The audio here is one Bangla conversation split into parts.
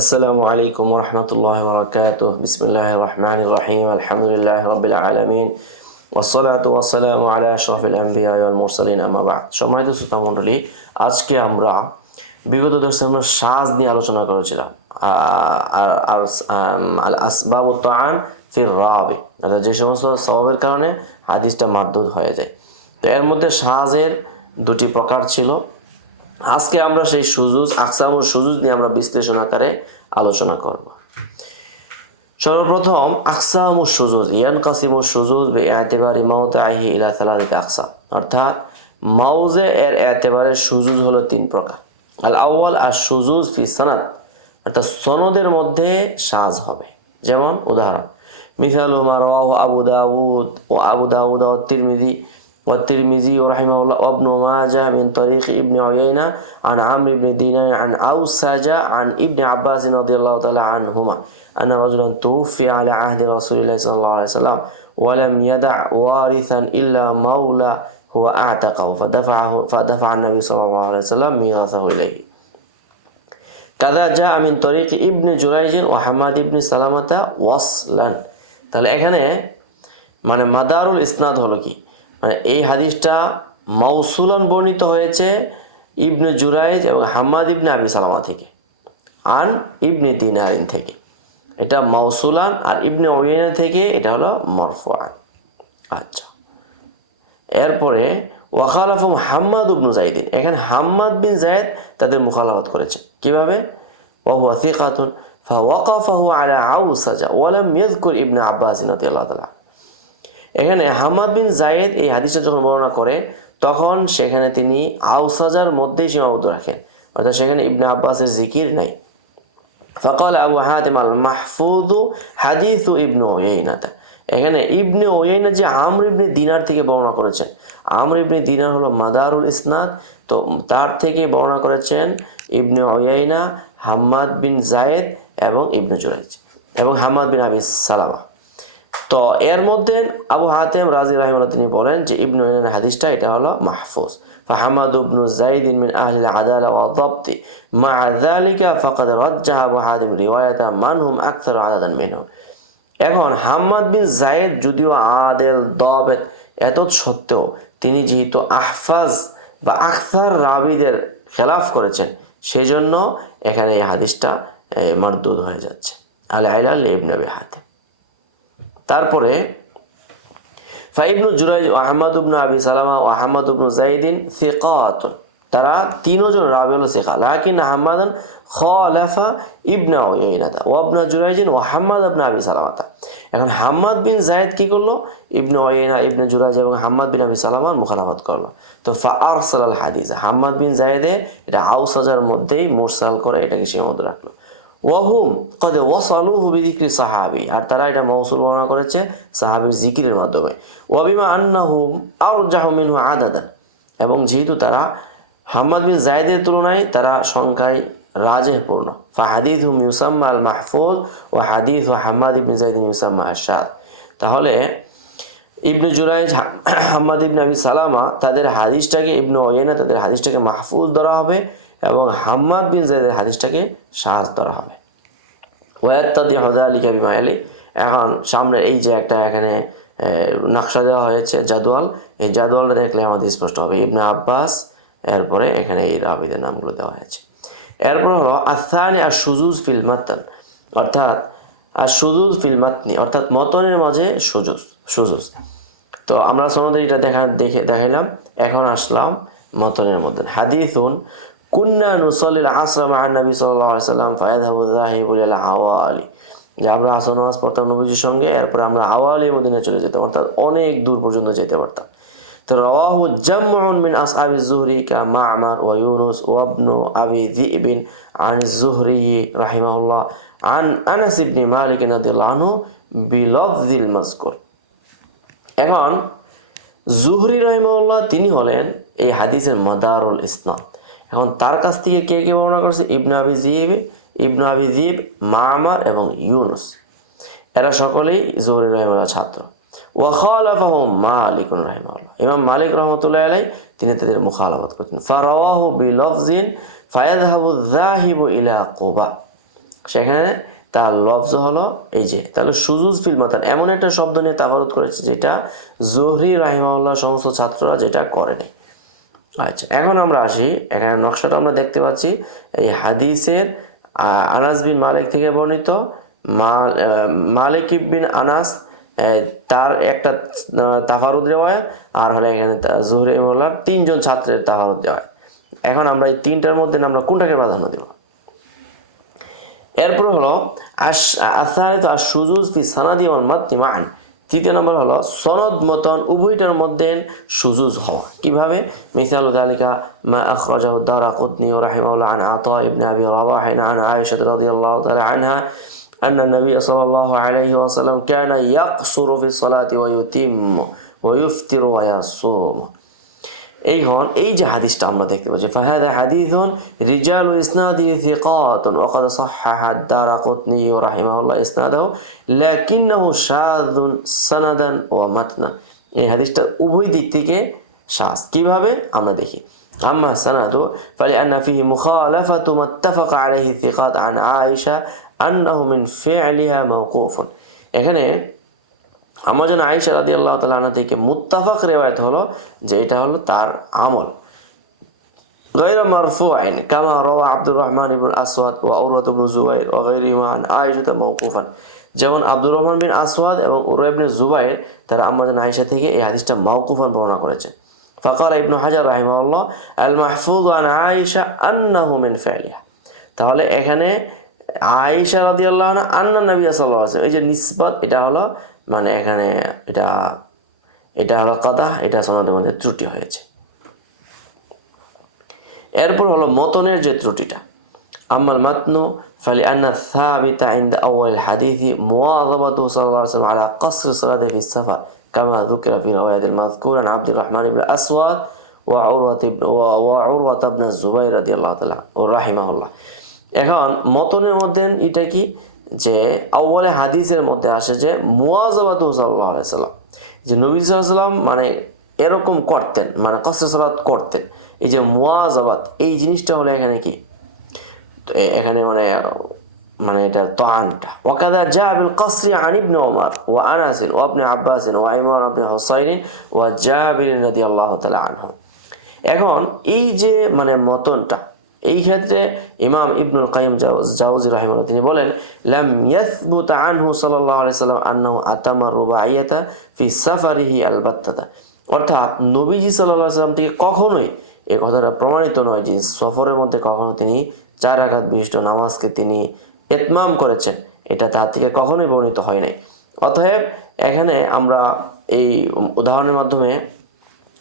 আসসালামু আলাইকুম রহমতুল্লাহ বরকাত বিসমুল্লাহ রহমান রহিম। আলহামদুলিল্লাহ রবিল আলমিন। ওসলাত ওয়াসালাম আলা শফিল আম্বিয়াল মুরসালিন আমাবাদ সম্মানিত শ্রোতা মণ্ডলী, আজকে আমরা বিগত দর্শন আমরা সাজ নিয়ে আলোচনা করেছিলাম। আর আল আসবাব তান ফির রাবে। যে সমস্ত স্বভাবের কারণে হাদিসটা মাধ্যুদ হয়ে যায়। তো এর মধ্যে সাজের দুটি প্রকার ছিল। আজকে আমরা সেই সুজুজ আকসামুর সুজুজ নিয়ে আমরা বিশ্লেষণ আকারে আলোচনা করব। সর্বপ্রথম, আকসামুর সুজুজ ইয়ান কাসিমুর সুজুজ বে এতেবার ইমাউতে আহি ইলা সালাদিতে আকসাম। অর্থাৎ, মাউজে এর এতেবারের সুজুজ হলো তিন প্রকার। আল আউয়াল আর সুজুজ ফি সনাদ, অর্থাৎ সনদের মধ্যে সাজ হবে। যেমন, উদাহরণ মিসাল উমার আবু দাউদ ও আবু দাউদ ও তিরমিজি والترمذي رحمه الله وابن ماجه من طريق ابن عيينة عن عمرو بن دينار عن أوسج عن ابن عباس رضي الله تعالى عنهما أن رجلا توفي على عهد رسول الله صلى الله عليه وسلم ولم يدع وارثا إلا مولى هو أعتقه فدفعه فدفع النبي صلى الله عليه وسلم ميراثه إليه কাদা যা মিন তরিক ইবনে জুরাইজিন ও হামাদ ইবনে সালামাতা ওয়াসলান তাহলে এখানে মানে মাদারুল ইসনাদ হলো কি মানে এই হাদিসটা মাউসুলান বর্ণিত হয়েছে ইবনে জুরাইজ এবং হাম্মাদ ইবনে আবি সালামা থেকে, আন ইবনে দিনারিন থেকে। এটা মাউসুলান আর ইবনে ওয়াইনা থেকে এটা হলো মরফুয়ান আচ্ছা। এরপরে ওয়াকালাফ হাম্মাদ উবনু জাইদিন এখানে হাম্মাদ বিন জায়েদ তাদের মুখালাফত করেছে। কীভাবে? ওয়াহু আথিকাতুন ফাওয়াকাফাহু আলা আউসাজা ওয়ালাম ইয়াযকুর ইবনে আব্বাস রাদিয়াল্লাহু তাআলা এখানে হামাদ বিন জায়েদ এই হাদিসটা যখন বর্ণনা করে, তখন সেখানে তিনি আউসাজার মধ্যেই সীমাবদ্ধ রাখেন। অর্থাৎ সেখানে ইবনে আব্বাসের জিকির নাই। ফকাল আবু হাতিম আল মাহফুদু হাদিস ইবনু ওয়াইনাতা এখানে ইবনে ওয়াইনা যে আমর ইবনে দিনার থেকে বর্ণনা করেছেন, আমর ইবনে দিনার হলো মাদারুল ইসনাদ। তো তার থেকে বর্ণনা করেছেন ইবনে ওয়াইনা হাম্মাদ বিন জায়েদ এবং ইবনে জুরাইজ এবং হাম্মাদ বিন আবি সালামা। তো এর মধ্যে আবু হাতেম রাজি রাহিমুল্লাহ তিনি বলেন যে ইবনু ওয়াইনার হাদিসটা এটা হলো মাহফুজ فحمد بن زيد من أهل العدالة والضبط مع ذلك فقد رجح أبو حاتم رواية من هم أكثر عددا منهم এখন হাম্মাদ বিন জায়েদ যদিও আদেল দবেদ এত সত্ত্বেও তিনি যেহেতু আহফাজ বা আখতার রাবিদের খেলাফ করেছেন সেই জন্য এখানে এই হাদিসটা এ, মারদুদ হয়ে যাচ্ছে আল আইলাল ইবনবী হাতে তারপরে ফাইবনু জুরাইজ ও আহমদ উবনু আবি সালামা ও আহমদ উবনু জাইদিন ফিকাতুন তারা তিনজন রাবি হলো শেখা লাকিন আহমাদান খলাফা ইবনা ও আবনা জুরাইজিন ও হাম্মাদ আবনা আবি সালামাতা। এখন হাম্মাদ বিন জায়েদ কি করল? ইবনে ওয়াইনা ইবনে জুরাইজ এবং হাম্মাদ বিন আবি সালামার মুখালাফত করল। তো ফা আরসাল আল হাদিস। হাম্মাদ বিন জায়েদে এটা আউসাজার মধ্যেই মুরসাল করে এটাকে সীমাবদ্ধ রাখল। ওয়াহুম কদে ওয়াসালুহু বিদিক্রি সাহাবি। আর তারা এটা মৌসুল বর্ণনা করেছে সাহাবির জিকিরের মাধ্যমে। ওয়াবিমা আন্নাহুম আরজাহু মিনহু আদাদান। এবং যেহেতু তারা হাম্মাদ বিন জায়েদের তুলনায় তারা সংখ্যায় রাজেহপূর্ণ ফাহাদিদ হুম ইউসাম্মা আল মাহফুজ ও হাদিদ ও হাম্মাদ ইবনে জাইদ ইউসাম্মা আশাদ তাহলে ইবনু জুরাইজ হা- হাম্মাদ ইবনে আবি সালামা তাদের হাদিসটাকে, ইবনু ওয়াইনা তাদের হাদিসটাকে মাহফুজ ধরা হবে। এবং হাম্মাদ বিন জাইদের হাদিসটাকে সাজ ধরা হবে। ওয়াত্তাদি হদা আলী কাবি মায়ালি এখন সামনে এই যে একটা এখানে নকশা দেওয়া হয়েছে জাদওয়াল এই জাদওয়ালটা দেখলে আমাদের স্পষ্ট হবে। ইবনে আব্বাস, এরপরে এখানে এই রাবিদের নামগুলো দেওয়া হয়েছে। এরপর হলো আস্তানি আর সুজুজ ফিল মাতান, অর্থাৎ আর সুজুজ ফিল মাতনি, অর্থাৎ মতনের মাঝে সুজুজ সুজুজ তো আমরা সনদের এটা দেখা, দেখে, দেখাইলাম, এখন আসলাম মতনের মধ্যে। হাদিসুন কুন্না নুসল্লিল আসর মা নবী আলাইহি সাল্লাম ফায়াদহাবু যাহিবুল ইলা হাওয়ালি। যে আমরা আসর নামাজ পড়তাম নবীজির সঙ্গে, এরপরে আমরা হাওয়ালি মদিনে চলে যেতাম, অর্থাৎ অনেক দূর পর্যন্ত যেতে পারতাম। তো রাওয়াহু জামউন মিন আসহাবি যুহরি কা মা'মার ওয়া ইউনুস ওয়া ইবনু আবি যিবিন আন যুহরি রাহিমাহুল্লাহ, আন আনাস ইবনে মালিক রাদিয়াল্লাহু আনহু বিলফযিল মাযকুর। এখন জুহরি রহিমউল্লাহ তিনি হলেন এই হাদিসের মাদারুল ইসনাদ। এখন তার কাছ থেকে কে কে বর্ণনা করছে? ইবনু আবি জিব, ইবনু আবি জিব, মামার এবং ইউনুস। এরা সকলেই জুহরি রহিমউল্লাহ ছাত্র। ওয়াখালাফাহু মালিক রহিমাউল্লাহ ইমাম মালিক রহমতুল্লাহ আলাই তিনি তাদের মুখালাফত করছেন। ফারাওয়াহু বিলফজিন ফায়াদহাবু যাহিবু ইলা কুবা। সেখানে তার লফজ হলো এই যে, তাহলে সুজুজ ফিল মাতান, এমন একটা শব্দ নিয়ে তাফারুত করেছে যেটা জহরি রাহিমাউল্লাহ সমস্ত ছাত্ররা যেটা করেনি আচ্ছা এখন আমরা আসি। এখানে নকশাটা আমরা দেখতে পাচ্ছি। এই হাদিসের আনাস বিন মালিক থেকে বর্ণিত। মালিক বিন আনাস তার একটা তাফারুদ রেওয়ায়, আর হলে এখানে তা- জহুরি মোল্লার তিনজন ছাত্রের তাফারুদ দেওয়ায় এখন আমরা এই তিনটার মধ্যে আমরা কোনটাকে প্রাধান্য দেব? এরপর হলো, আশ আসারিত আর সুজুজ ফি সানাদি ওয়াল মাতনি মান তৃতীয় নম্বর হলো সনদ মতন উভয়টার মধ্যে সুজুজ হওয়া কিভাবে মিসাল যালিকা মা আখরাজাহু দারাকুতনি রাহিমাহুল্লাহ আন আতা ইবনে আবি রাবাহ عن عائشة رضي الله تعالى عنها أن النبي صلى الله عليه وسلم كان يقصر في الصلاة ويتم ويفطر ويصوم এই হন এই যে হাদিসটা আমরা দেখতে পাচ্ছি ফাহাদা হাদিসুন রিজাল ইসনাদি থিকাতুন ওয়াকাদ সাহহাহা দারাকুতনি রাহিমাহুল্লাহ ইসনাদাহু লাকিন্নাহু শাযুন সানাদান ওয়া মাতনা এই হাদিসটা উভয় দিক থেকে শাজ কিভাবে আমরা দেখি أما السند فلأن فيه مخالفة ما اتفق عليه الثقات عن عائشة أنه من فعلها موقوف এখানে আমার জন্য আইসা রাদি আল্লাহ তালা থেকে মুত্তাফাক রেওয়ায়ত হলো যে এটা হলো তার আমল غير مرفوع كما روى عبد الرحمن بن الأسود وعروة بن زبير وغيرهما عن عائشة موقوفا যেমন আব্দুর রহমান বিন আসওয়াদ এবং উরু ইবনে জুবাইর তারা আম্মাজান আয়েশা থেকে এই হাদিসটা মাওকুফান বর্ণনা করেছে ফাকাল ইবনু হাজার রাহিমাহুল্লাহ আল মাহফুজ আন আয়েশা আন্নাহু মিন ফাইলিহা তাহলে এখানে আয়েশা রাদি আল্লাহ আন্না নবী সাল্লাহ আসলাম এই যে নিসবত, এটা হলো মানে এখানে এটা এটা হলো কাদা, এটা সনদের মধ্যে ত্রুটি হয়েছে। এরপর হলো মতনের যে ত্রুটিটা। আম্মাল মাতনু ফালি আন্না সাবিতা ইন্দা আউয়াল হাদিসি মুআযাবাতু সাল্লাল্লাহু আলাইহি আলা কসর সালাতে ফি সাফার কামা যুকরা ফি রাওয়ায়াতিল মাযকুর আন আব্দুর রহমান ইবনে আসওয়াদ ওয়া উরওয়াত ওয়া উরওয়াত ইবনে যুবাইর রাদিয়াল্লাহু তাআলা রাহিমাহুল্লাহ। এখন মতনের মধ্যে এটা কি? যে আউ্বালে হাদিসের মধ্যে আসে যে মুয়াজাবাতু সাল্লাহ আলাইসাল্লাম যে নবী সাল্লাম মানে এরকম করতেন মানে কসর সালাত করতেন। এই যে মুয়াজাবাত এই জিনিসটা হলো এখানে কি? এখানে মানে মানে এটা তানটা। ওয়াকাদা জাবিল কসরি আন ইবনে ওমর ও আনাসিন ও আপনি আব্বাসিন ইমরান আপনি হোসাইনিন ও জাবির নদী আল্লাহ তালা আনহু এখন এই যে মানে মতনটা এই ক্ষেত্রে ইমাম ইবনুল কাইম জাউজি রাহিমাল্লাহ তিনি বলেন আনহু সাল্লাম আন্নাহু আতামা রুবাইয়াতা ফি সাফারিহি অর্থাৎ নবীজি আলাইহি সাল্লাম থেকে কখনোই এ কথাটা প্রমাণিত নয় যে সফরের মধ্যে কখনো তিনি চার আঘাত বিশিষ্ট নামাজকে তিনি এতমাম করেছেন। এটা তার থেকে কখনোই বর্ণিত হয় নাই। অতএব এখানে আমরা এই উদাহরণের মাধ্যমে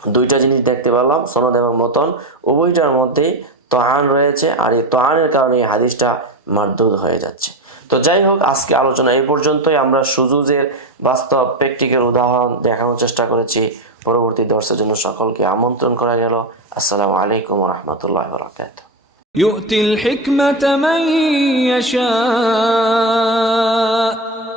দুইটা জিনিস দেখতে পেলাম সনদ এবং মতন উভয়টার মধ্যেই তহান রয়েছে আর এই তহানের কারণে এই হাদিসটা মারদুদ হয়ে যাচ্ছে তো যাই হোক আজকে আলোচনা এই পর্যন্তই আমরা সুজুজের বাস্তব প্র্যাকটিক্যাল উদাহরণ দেখানোর চেষ্টা করেছি পরবর্তী দর্শের জন্য সকলকে আমন্ত্রণ করা গেল আসসালামু আলাইকুম রহমতুল্লাহ বরকাত يؤتي الحكمة من يشاء